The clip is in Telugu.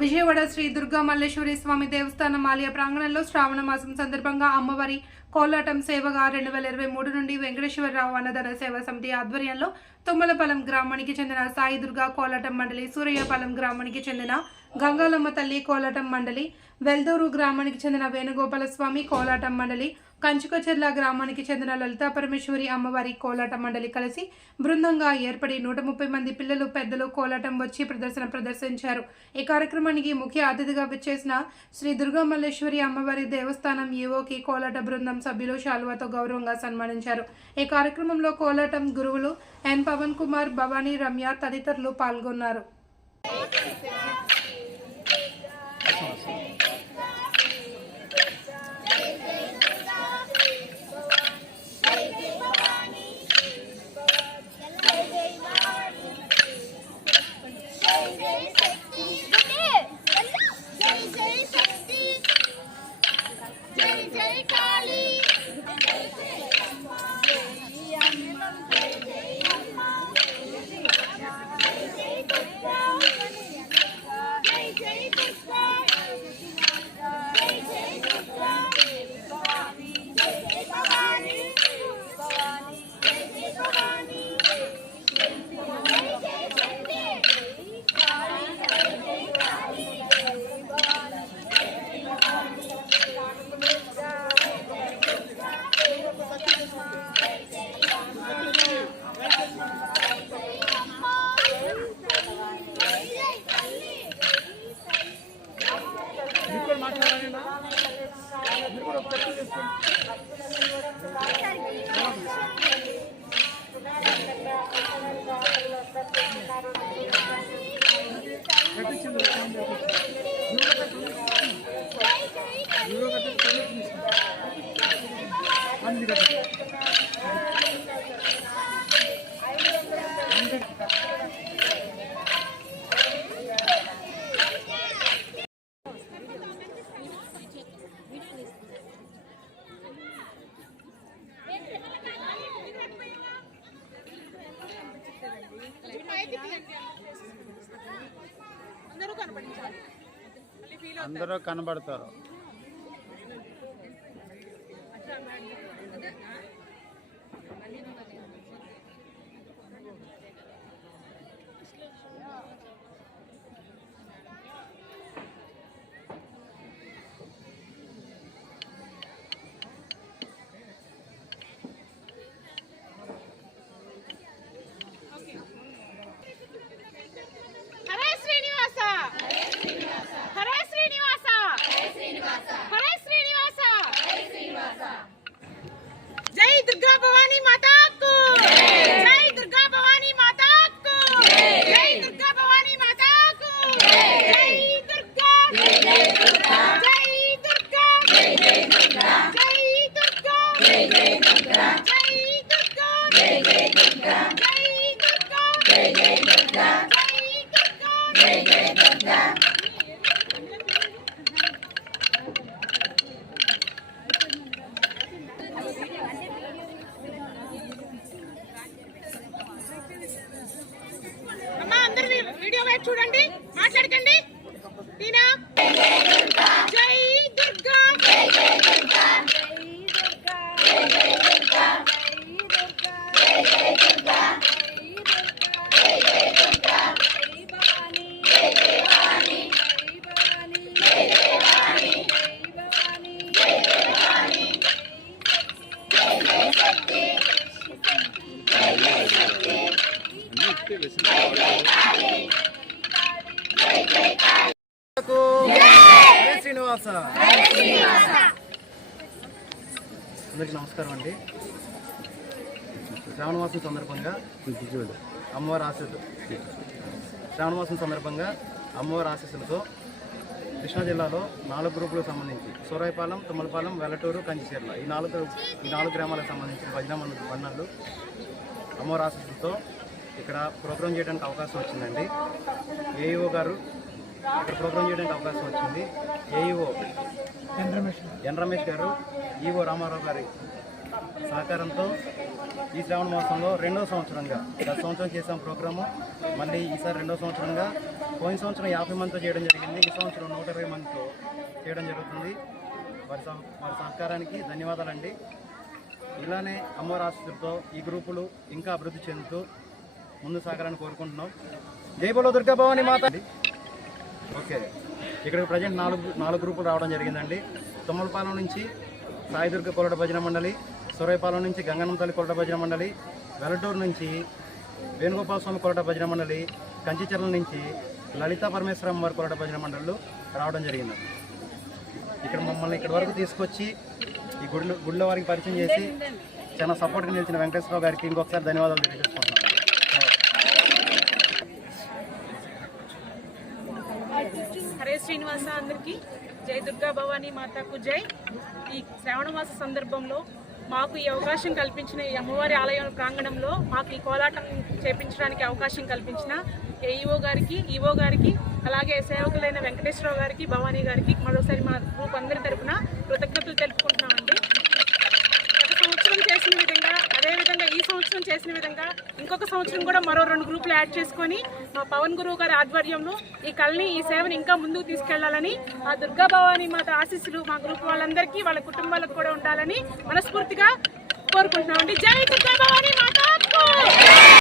విజయవాడ శ్రీ దుర్గా మల్లేశ్వరి స్వామి దేవస్థానం ఆలయ ప్రాంగణంలో శ్రావణ మాసం సందర్భంగా అమ్మవారి కోలాటం సేవగా 2023 నుండి వెంకటేశ్వరరావు అన్నదాన సేవా సమితి ఆధ్వర్యంలో తుమ్మలపాలెం గ్రామానికి చెందిన సాయి దుర్గా కోలాటం మండలి, సూరయ్యపాలెం గ్రామానికి చెందిన గంగాలమ్మ తల్లి కోలాటం మండలి, వెల్దూరు గ్రామానికి చెందిన వేణుగోపాల స్వామి కోలాటం మండలి, కంచుకచెర్ల గ్రామానికి చెందిన లలితా పరమేశ్వరి అమ్మవారి కోలాటం మండలి కలిసి బృందంగా ఏర్పడి 130 మంది పిల్లలు పెద్దలు కోలాటం వచ్చి ప్రదర్శించారు. ఈ కార్యక్రమానికి ముఖ్య అతిథిగా విచ్చేసిన శ్రీ దుర్గా మల్లేశ్వరి అమ్మవారి దేవస్థానం ఈవోకి కోలాట బృందం సభ్యులు శాలువాతో గౌరవంగా సన్మానించారు. ఈ కార్యక్రమంలో కోలాటం గురువులు ఎన్ పవన్ కుమార్, భవానీ, రమ్య తదితరులు పాల్గొన్నారు. అందరూ కనబడతారు. చూడండి, మాట్లాడకండి. జై దుర్గా, శ్రీనివాస. అందరికీ నమస్కారం అండి. శ్రావణమాసం సందర్భంగా అమ్మవారి ఆశీస్సులతో కృష్ణా జిల్లాలో 4 గ్రూపులకు సంబంధించి సూరయ్యపాలెం, తుమ్మలపాలెం, వెల్లటూరు, కంచిచెర్ల ఈ నాలుగు గ్రామాలకు సంబంధించిన భజన మండళ్ళు అమ్మవారి ఆశీస్సులతో ఇక్కడ ప్రోగ్రాం చేయడానికి అవకాశం వచ్చిందండి. ఏఈఓ గారు ఇక్కడ ప్రోగ్రాం చేయడానికి అవకాశం వచ్చింది. ఏఈఓ ఎన్ రమేష్ గారు, ఈఓ రామారావు గారి సహకారంతో ఈ శ్రావణ మాసంలో రెండో సంవత్సరంగా గత సంవత్సరం చేసాం ప్రోగ్రాము, మళ్ళీ ఈసారి రెండో సంవత్సరంగా. పోయిన సంవత్సరం 50 మందితో చేయడం జరిగింది, ఈ సంవత్సరం 120 మందితో చేయడం జరుగుతుంది. వారి సహకారానికి ధన్యవాదాలండి. ఇలానే అమ్మవారి ఆశీస్సులతో ఈ గ్రూపులు ఇంకా అభివృద్ధి చెందుతూ ముందు సాగాలని కోరుకుంటున్నాం. జై బోలో దుర్గా భవాని మాత. ఓకే, ఇక్కడికి ప్రజెంట్ నాలుగు గ్రూపులు రావడం జరిగిందండి. తుమ్మలపాలెం నుంచి సాయిదుర్గ కొరట భజన మండలి, సూరైపాలెం నుంచి గంగన్నం తల్లి కొరట భజన మండలి, వెలటూరు నుంచి వేణుగోపాల స్వామి కొరట భజన మండలి, కంచిచెర్ల నుంచి లలితా పరమేశ్వరం వారి కొరట భజన మండళ్ళు రావడం జరిగిందండి. ఇక్కడ మమ్మల్ని ఇక్కడి వరకు తీసుకొచ్చి ఈ గుడిలో వారికి పరిచయం చేసి చాలా సపోర్ట్గా నిలిచిన వెంకటేశ్వరరావు గారికి ఇంకొకసారి ధన్యవాదాలు తెలియజేసుకుంటున్నాను. హరే శ్రీనివాస, అందరికీ జై దుర్గా భవానీ మాతాకు జై. ఈ శ్రావణ మాస సందర్భంలో మాకు ఈ అవకాశం కల్పించిన ఈ అమ్మవారి ఆలయం ప్రాంగణంలో మాకు ఈ కోలాటం చేపించడానికి అవకాశం కల్పించిన ఏఈఓ గారికి, ఈఓ గారికి, అలాగే సేవకులైన వెంకటేశ్వరరావు గారికి, భవానీ గారికి మరోసారి మా గ్రూప్ అందరి తరఫున కృతజ్ఞతలు తెలుపుకుంటున్నామండి. గత సంవత్సరం చేసిన విధంగా, అదేవిధంగా ఈ సంవత్సరం చేసిన విధంగా ఇంకొక సంవత్సరం కూడా మరో 2 గ్రూపులు యాడ్ చేసుకొని మా పవన్ గురువు గారి ఆధ్వర్యంలో ఈ కళని, ఈ సేవని ఇంకా ముందుకు తీసుకెళ్లాలని, ఆ దుర్గా భవానీ మాత ఆశీస్సులు మా గ్రూప్ వాళ్ళందరికీ, వాళ్ళ కుటుంబాలకు కూడా ఉండాలని మనస్ఫూర్తిగా కోరుకుంటున్నామండి. జై దుర్గా భవానీ మాత.